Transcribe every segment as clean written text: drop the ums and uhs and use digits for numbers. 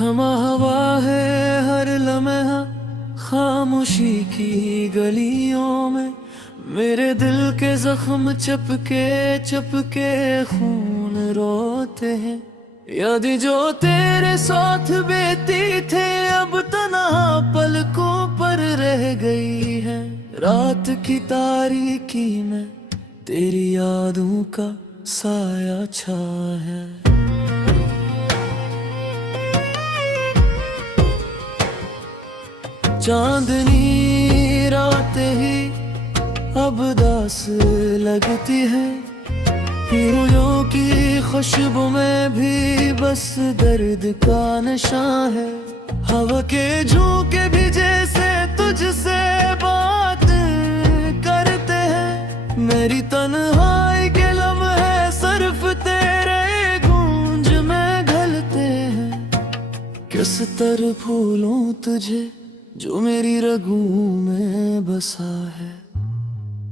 थमा हवा है हर लम्हा खामोशी की गलियों में, मेरे दिल के जख्म चपके चपके खून रोते हैं। याद जो तेरे साथ बेती थे अब तन्हा पलकों पर रह गई है। रात की तारीकी में तेरी यादों का साया छा है। चांदनी रातें ही अब दास लगती है, फूलों की खुशबू में भी बस दर्द का नशा है। हवा के झोंके भी जैसे तुझसे बात करते हैं, मेरी तन्हाई के लम्हे सिर्फ तेरे गूंज में घलते हैं। किस तरह भूलूं तुझे जो मेरी रगों में बसा है,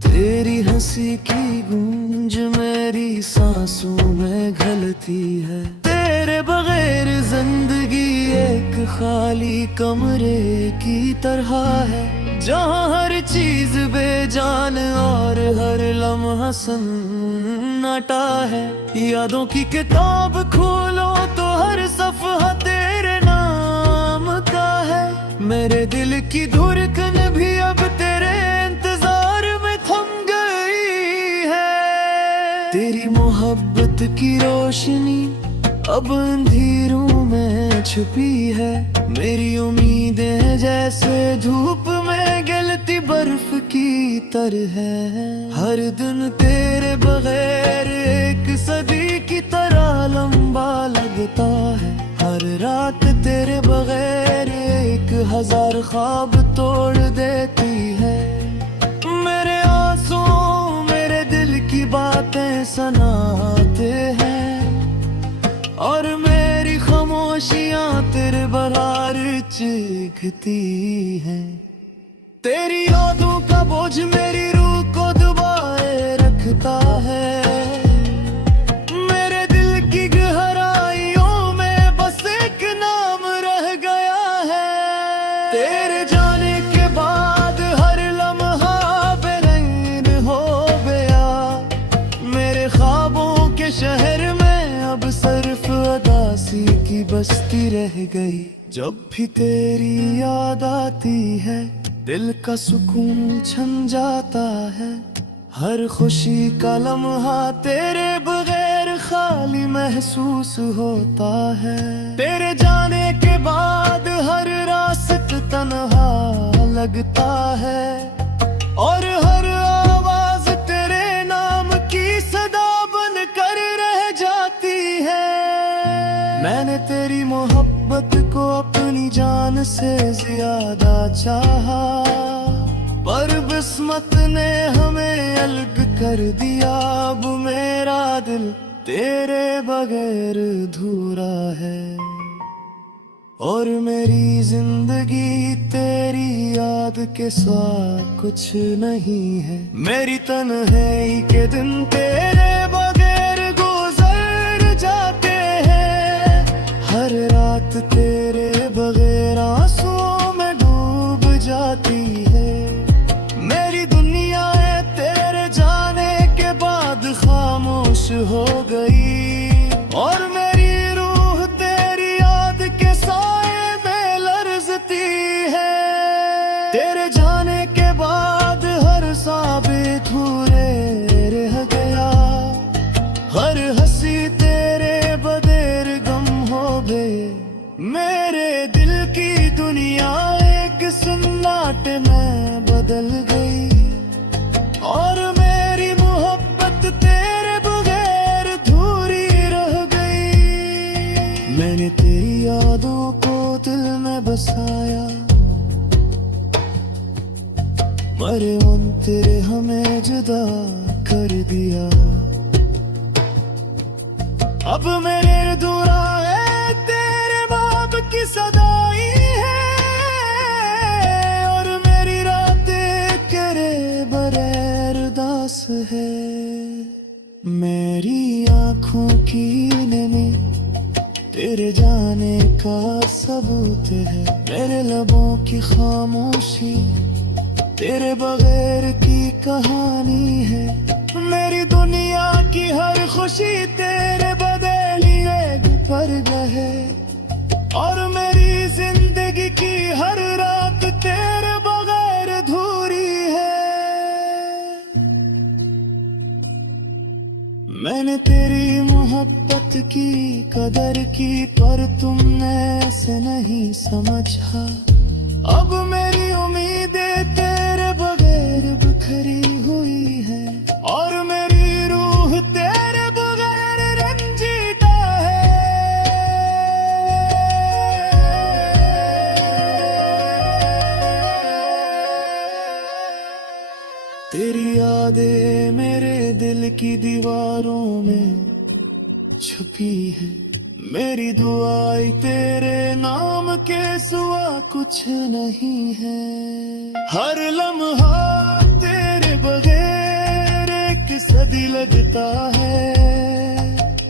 तेरी हंसी की गूंज मेरी सांसों में घलती है। तेरे बगैर जिंदगी एक खाली कमरे की तरह है, जहाँ हर चीज बेजान और हर लम्हा सन्नाटा है। यादों की किताब खोलो तो हर सफ़हा तेरे नाम का है, मेरे दिल की धड़कन भी अब तेरे इंतजार में थम गई है। तेरी मोहब्बत की रोशनी अब अंधेरों में छुपी है, मेरी उम्मीदें जैसे धूप में गलती बर्फ की तरह है। हर दिन तेरे बगैर एक सदी की तरह लंबा लगता है, हर रात तेरे बगैर एक हजार ख्वाब तोड़ देती है। मेरे आंसू मेरे दिल की बातें सुनाते हैं, और मेरी खामोशियां तेरे बहार चीखती हैं। तेरी यादों का बोझ मेरी रूह को दबाए रखता है, मेरे दिल की गहराइयों में बस एक नाम रह गया है। तेरे जाने के बाद हर लम्हा बेरंग हो गया, मेरे ख्वाबों के शहर में अब सिर्फ उदासी की बस्ती रह गई। जब भी तेरी याद आती है दिल का सुकून छन जाता है, हर खुशी का लम्हा तेरे बगैर खाली महसूस होता है। तेरे जाने के बाद हर रास्ता तन्हा लगता है, और हर आवाज तेरे नाम की सदा बन कर रह जाती है। मैंने तेरी मोहब्बत को अपनी जान से ज्यादा चाहा, पर किस्मत ने हमें अलग कर दिया। अब मेरा दिल तेरे बगैर अधूरा है, और मेरी जिंदगी तेरी याद के साथ कुछ नहीं है। मेरी तन्हाई के दिन तेरे बगैर गुजर जाते हैं, हर रात तेरे बगैर आंसुओं में डूब जाती है। मेरी दुनिया है तेरे जाने के बाद खामोश हो गई, और मेरी रूह तेरी याद के साए में लरजती है। तेरे जाने के बाद हर साबित अधूरे रह गया, हर हंसी तेरे बगैर गम हो गए। मेरे दिल की दुनिया एक सन्नाटे में बदल गई, और मेरी मोहब्बत तेरे बगैर अधूरी रह गई। मैंने तेरी यादों को दिल में बसाया, मरे उन तेरे हमें जुदा कर दिया। अब मेरे दूरा है तेरे बाप की सदाई है, और मेरी रातें तेरे बगैर दास है। मेरी आँखों की नमी तेरे जाने का सबूत है। मेरे लबों की खामोशी तेरे बगैर की कहानी है। मेरी दुनिया की हर खुशी तेरे बदलिए फर्क है, और मेरी जिंदगी की हर रात तेरे बगैर अधूरी है। मैंने तेरी मोहब्बत की कदर की, पर तुमने ऐसे नहीं समझा। अब मेरी उम्मीदें तेरे बगैर बिखरी हुई है, और मेरी रूह तेरे बगैर रंजीदा है। तेरी यादें मेरे दिल की दीवारों में छुपी है। मेरी दुआएं तेरे नाम के सिवा कुछ नहीं है। हर लम्हा तेरे बगैर एक सदी लगता है,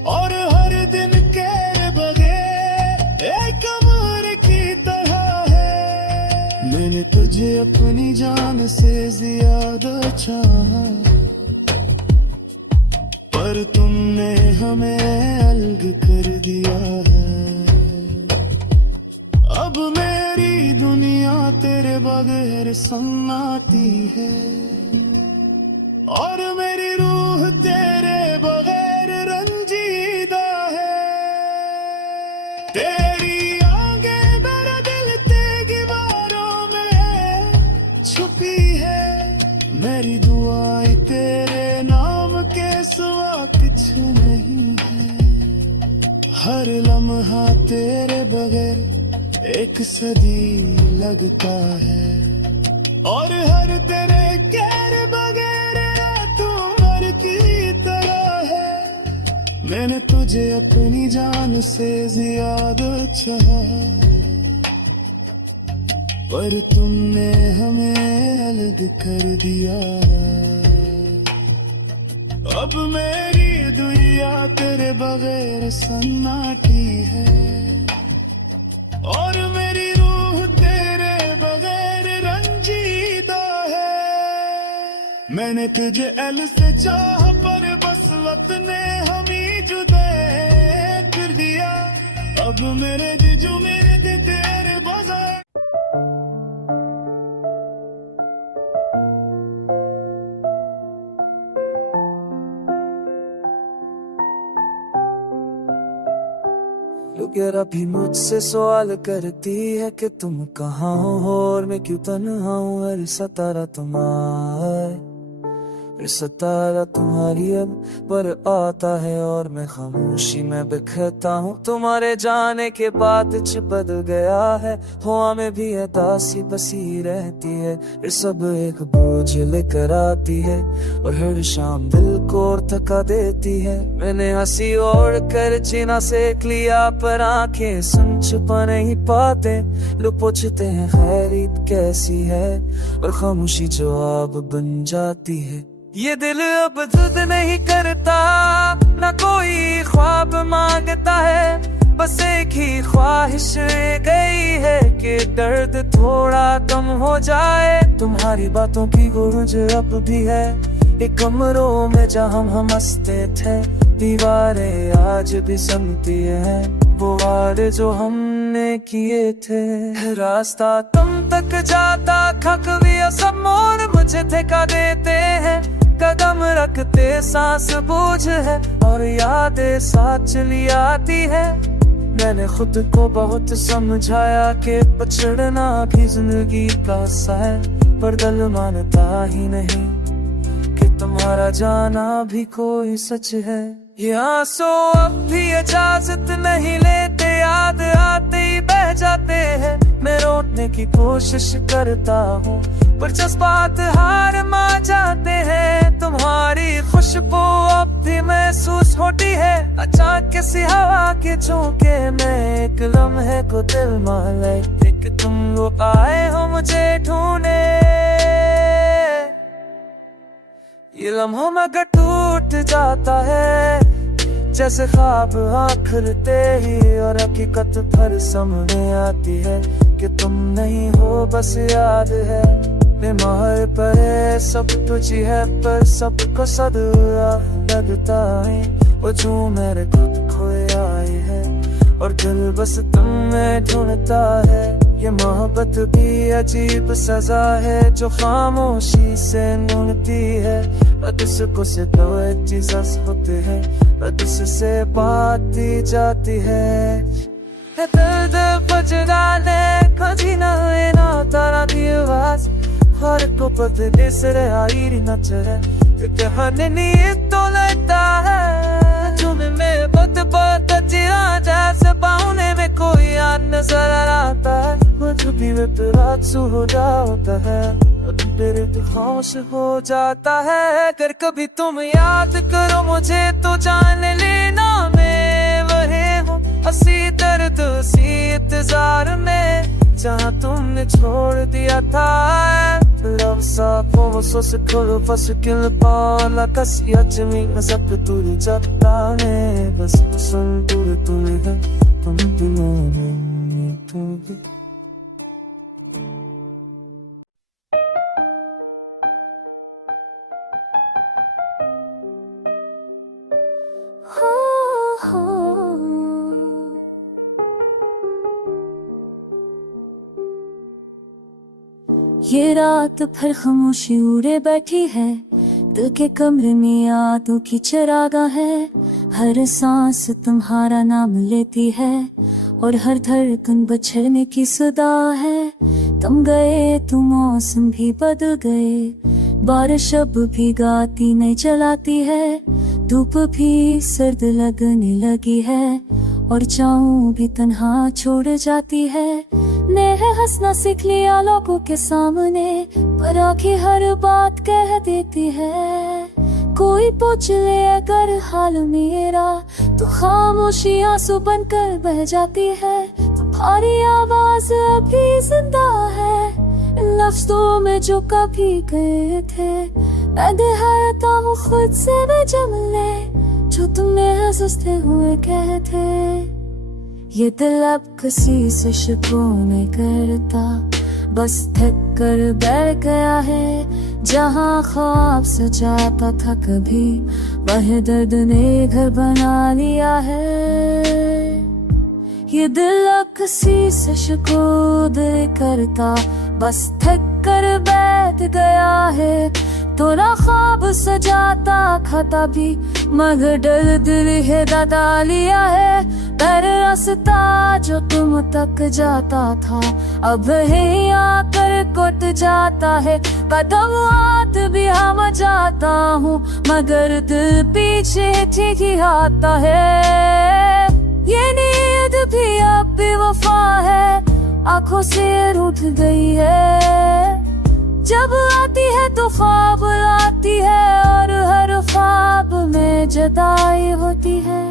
और हर दिन के बगैर एक उम्र की तरह है। मैंने तुझे अपनी जान से ज्यादा चाहा, पर तुमने हमें अलग कर दिया है। अब मेरी दुनिया तेरे बगैर सन्नाटी है, और मेरी रूह तेरे बगैर रंजीदा है। तेरी आगे मेरा दिल तेरी दीवारों में छुपी है। मेरी दुआएं तेरे नाम के सिवा कुछ नहीं है। हर लम्हा तेरे बगैर एक सदी लगता है, और हर तेरे कहरे बगैर तुम की तरह है। मैंने तुझे अपनी जान से ज्यादा चाहा, पर तुमने हमें अलग कर दिया। अब मेरी दुनिया तेरे बगैर सन्नाटी है, और मेरी रूह तेरे बगैर रंजीदा है। मैंने तुझे एल से चाहा, पर बस वक्त ने हमें जुदा कर दिया। अब मेरे जीजू मेरे ते तेरे बाजार। लोग यार अभी मुझसे सवाल करती है कि तुम कहाँ हो और मैं क्यों तन्हा हूँ। अरे सतारा सतारा तुम्हारी अब पर आता है, और मैं खामोशी में बिखरता हूँ। तुम्हारे जाने के बाद बदल गया है, हवा में भी है दासी बसी रहती है। फिर सब एक बोझ लेकर आती है, और हर शाम दिल को और थका देती है। मैंने हंसी और कर जीना सीख लिया, पर आंखें सुन छुपा नहीं पाते। लोग पूछते हैं खैरियत कैसी है, और खामोशी जवाब बन जाती है। ये दिल अब जिद नहीं करता, ना कोई ख्वाब मांगता है। बस एक ही ख्वाहिश गई है कि दर्द थोड़ा कम हो जाए। तुम्हारी बातों की गुर्ज अब भी है एक कमरों में जहाँ हम हंसते थे। दीवारें आज भी सुनती है वो वादे जो हमने किए थे। रास्ता तुम तक जाता थक भी सब मोड़ मुझे थका देते हैं। कदम रखते सांस बूझ है और यादें साथ चली आती है। मैंने खुद को बहुत समझाया कि पछड़ना भी जिंदगी का हिस्सा है, पर दिल मानता ही नहीं कि तुम्हारा जाना भी कोई सच है। ये आंसू अब भी इजाजत नहीं लेते, याद आते ही बह जाते हैं। मैं रोकने की कोशिश करता हूँ पर जज्बात हार मान जाते हैं। तुम्हारी खुशबू अब भी महसूस होती है, अचानक किसी हवा के झोंके में एक लम्हे को दिल मान ले। एक तुम वो आए हो मुझे ढूंढने, ये लम्हों में अगर टूट जाता है जैसे ख्वाब आखिरते ही और हकीकत भर सामने आती है कि तुम नहीं हो बस याद है। बीमार पड़े सब तुझी है पर सबको सदुआ लगता है। वो जो मेरे खुद खोए आए है और दिल बस तुम में ढूंढता है। ये मोहब्बत की अजीब सजा है जो खामोशी से ढूंढती है। बद इसको से तो चीज़ होते हैं, बद इससे बात जाती है। दर्द बजदाने खजीना ना तारा दी आवाज हर को पता दिसरे आईरी नचरे क्योंकि हर नींद तो लगता है। जो में बद बद चिरा जैसे पाउने में कोई याद नजर आता है। मुझे भी रात सु हो जाता है, तेरे तो खामोश हो जाता है। अगर कभी तुम याद करो मुझे तो जान लेना मैं वही हूँ, हंसी दर्द सी इंतजार में जहाँ तुमने छोड़ दिया था। Love sapo so se kolo fasu kill pala kasi achmi nasab tur jatta hai bas sun tur hai tum dilone tum ये रात भर खामोशी उड़े बैठी है, दिल के कमरे में यादों की चरागा है। हर सांस तुम्हारा नाम लेती है और हर धड़कन बछड़ने की सदा है। तुम गए तो मौसम भी बदल गए, बारिश अब भी गाती नहीं चलाती है। धूप भी सर्द लगने लगी है और चाहूं भी तन्हा छोड़ जाती है। नेह हंसना सीख लिया लोगों के सामने पर आंखें हर बात कह देती है। कोई पूछ ले अगर हाल मेरा तो खामोशी आंसू बनकर बह जाती है। तुम्हारी आवाज अभी जिंदा है लफ्ज़ों में जो कभी गए थे। मैं दोहराता हूँ खुद से वे जुमले जो तुमने हंसते हुए कहे थे। ये दिल अब किसी से शिकवा नहीं करता, बस थक कर बैठ गया है। जहाँ ख्वाब सजाता था कभी वह दर्द ने घर बना लिया है। ये दिल अब किसी से शिकवा नहीं करता, बस थक कर बैठ गया है। थोड़ा ख्वाब सजाता खाता भी मगर डर दिल है दादा लिया है। पर रास्ता जो तुम तक जाता था अब ही आकर कट जाता है। कदम हाथ भी हम जाता हूँ मगर दिल पीछे ठीक ही आता है। ये नींद भी अब बेवफा है, आंखों से रूठ गई है। जब आती है तो ख्वाब लाती है और हर ख्वाब में जुदाई होती है।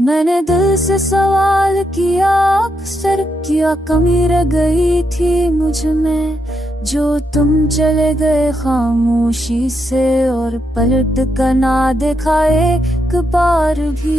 मैंने दिल से सवाल किया अक्सर, क्या कमी रह गई थी मुझ में जो तुम चले गए खामोशी से और पलट कर ना देखा एक बार भी।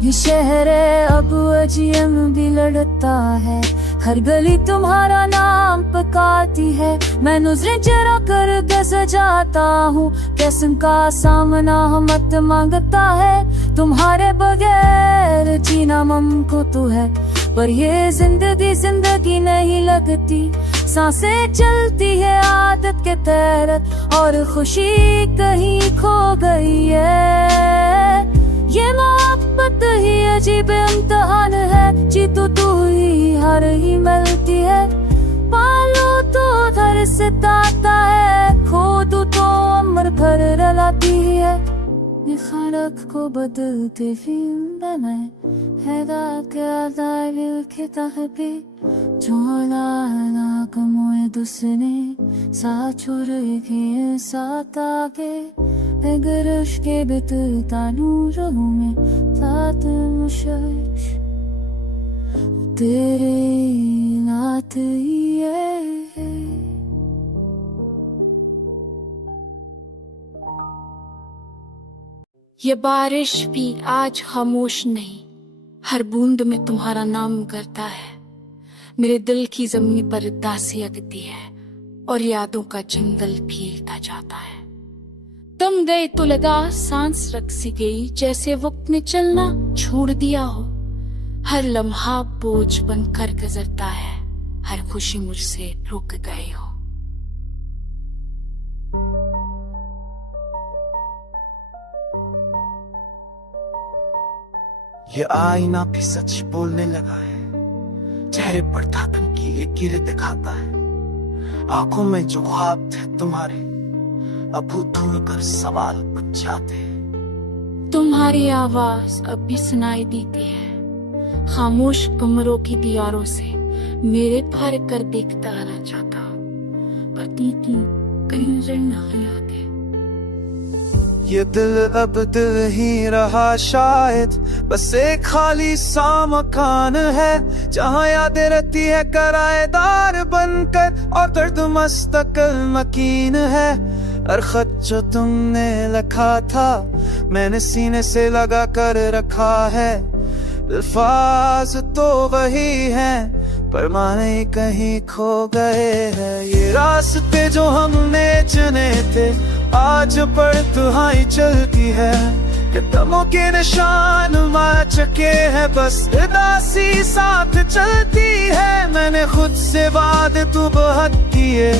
ये शहर अब अजीम भी लड़ता है, हर गली तुम्हारा नाम पुकारती है। मैं नजरें चरा कर कैसे जाता हूँ, कैसन का सामना मत मांगता है। तुम्हारे बगैर जीना मुमकिन तो है पर ये जिंदगी जिंदगी नहीं लगती। सांसें चलती है आदत के तहत और खुशी कहीं खो गई है। ये मोहब्बत ही अजीब इम्तिहान है, जीतो तू ही हार ही मिलती है। पालो तो धर से ताता है, खो दो तो उम्र भर रलाती है। ये खड़क को बदलते फिल्म बनाए हैदा क्या दाविल के तहबी जोला ना कमोए दुसने साचुर के साथ आगे। अगर उसके बितता नूरों में साथ मुशश तेरे आती है। ये बारिश भी आज खामोश नहीं, हर बूंद में तुम्हारा नाम करता है। मेरे दिल की जमीन पर दासी अगती है और यादों का जंगल फैलता जाता है। तुम गए तो लगा सांस रख सी गई, जैसे वक्त ने चलना छोड़ दिया हो। हर लम्हा बोझ बनकर गुजरता है, हर खुशी मुझसे रुक गए हो। ये आईना भी सच बोलने लगा है, चेहरे पर धड़कन की लकीरें दिखाता है। आंखों में जो ख्वाब थे तुम्हारे अब ढूंढ कर सवाल पूछ जाते हैं। तुम्हारी आवाज अब भी सुनाई देती है, खामोश कमरों की दीवारों से मेरे फार कर देखता रह जाता, पति की कहीं नजर न आते। ये दिल अब दिल ही रहा शायद, बस एक खाली सा मकान है जहाँ यादें रहती है किराएदार बनकर और दर्द मुस्तकिल मकीन है। हर खत जो तुमने लिखा था मैंने सीने से लगा कर रखा है। अल्फाज तो वही हैं पर माने कहीं खो गए हैं। ये रास्ते जो हमने चुने थे आज पर तुहाई चलती है, कदमों के निशान मार चुके हैं, बस उदासी साथ चलती है। मैंने खुद से वादे तू बहुत किए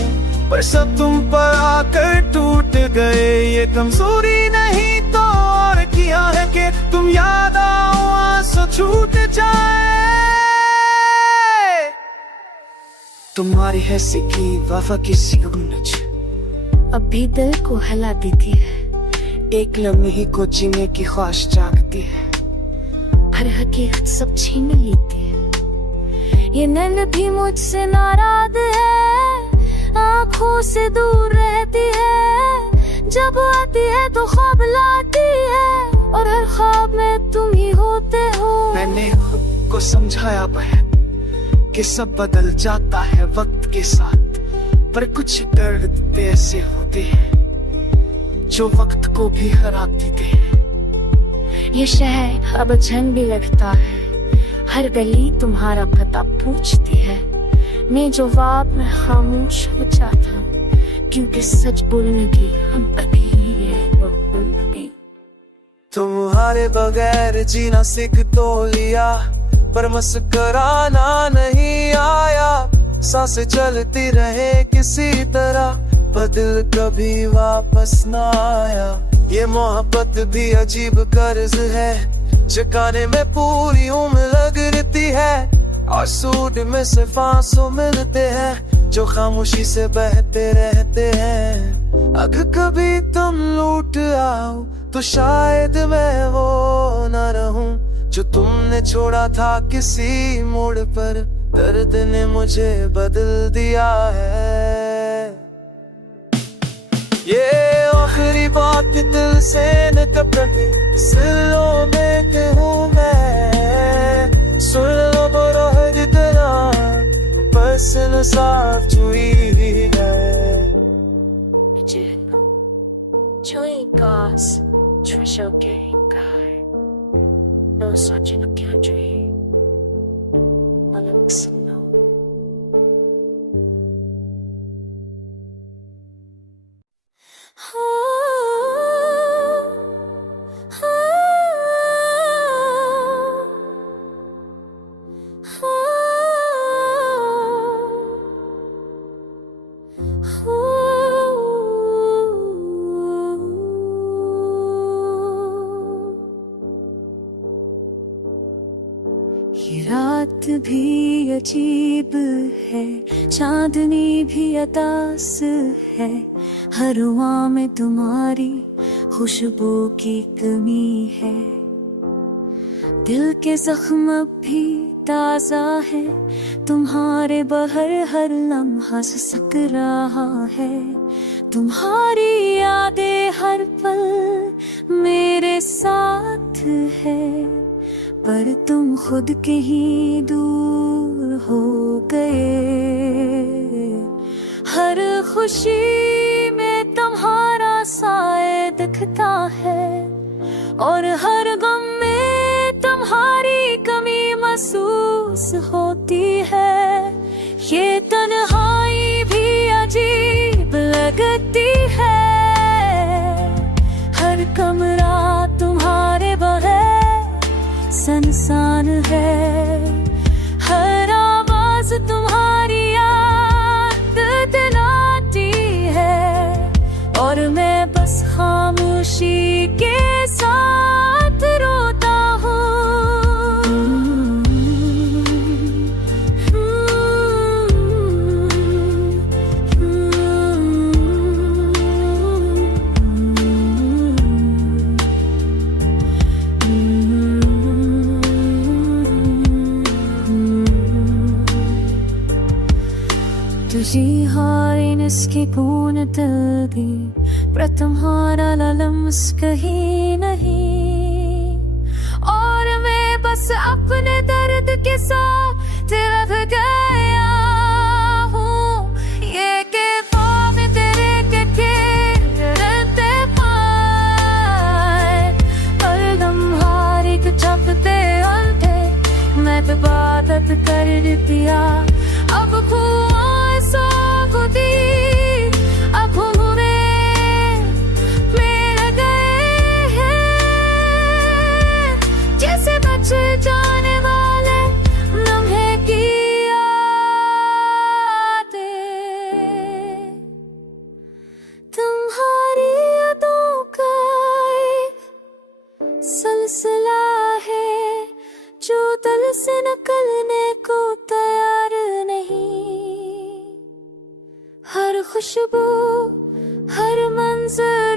पर सब तुम पर आकर टूट गए। ये कमजोरी नहीं तो और किया है कि तुम याद आओ आंसू छूट जाए। तुम्हारी है सिकी वफा किसी गुंज अब भी दिल को हिला देती है, एक लम्हे को जीने की ख्वाहिश जागती है, हर हकीकत सब छीन लेती है। ये नैन भी मुझसे नाराज है, आँखों से दूर रहती है, जब आती है तो ख्वाब लाती है और हर ख्वाब में तुम ही होते हो। मैंने खुद को समझाया बहन कि सब बदल जाता है वक्त के साथ, पर कुछ दर्द ऐसे होते हैं जो वक्त को भी हरा देते हैं। ये शहर अब अचन भी लगता है, हर गली तुम्हारा पता पूछती है। मैं जवाब में खामोश हो जाता क्योंकि सच बोलने की हम अभी। तुम्हारे बगैर जीना सीख तो लिया पर मुस्कुराना नहीं आया। सांसें चलती रहे किसी तरह बदल कभी वापस ना आया। ये मोहब्बत भी अजीब कर्ज है, चुकाने में पूरी उम्र लगती है और सूद में सिर्फ आंसू मिलते हैं जो खामोशी से बहते रहते हैं। अगर कभी तुम लूट आओ तो शायद मैं वो न रहूं जो तुमने छोड़ा था किसी मोड़ पर। दर्द ने मुझे बदल दिया है, ये आखिरी बात दिल से न कपट सिलों में कहूँ मैं। सुन लो बरहद तेरा बस साफ चुई है। Chewing gauze, treasure game guy. No such in a country. Alex, no. ये रात भी अजीब है, चांदनी भी अतास है, हर हुआ में तुम्हारी खुशबू की कमी है। दिल के जख्म अब भी ताजा है, तुम्हारे बहर हर लम्हा सिसक रहा है। तुम्हारी यादें हर पल मेरे साथ है, पर तुम खुद के ही दूर हो गए। हर खुशी में तुम्हारा साए दिखता है और हर गम में तुम्हारी कमी महसूस होती है। ये तन्हाई भी अजीब लगती है, हर कमरा तुम्हारे बगैर सुनसान है। हर आवाज तुम्हारी याद दिलाती है और मैं बस खामोशी के साथ रोता हूँ। तुझी हारिन इसकी पूर्ण दिलगी, पर तुम्हारा ललम्स कहीं नहीं। और मैं बस अपने दर्द के साथ रह गया हूँ। ये के ख्वाब तेरे के खेलते पाए, पर लम्हारी को छपते उल्टे मैं इबादत कर दिया। अब खुआ सो खुदी अब मेरे गए हैं, जैसे बच जाने वाले लम्हे की यादें। तुम्हारी यादों का एक सिलसिला है जो दिल से निकलने को तैयार नहीं। हर खुशबू, हर मंजर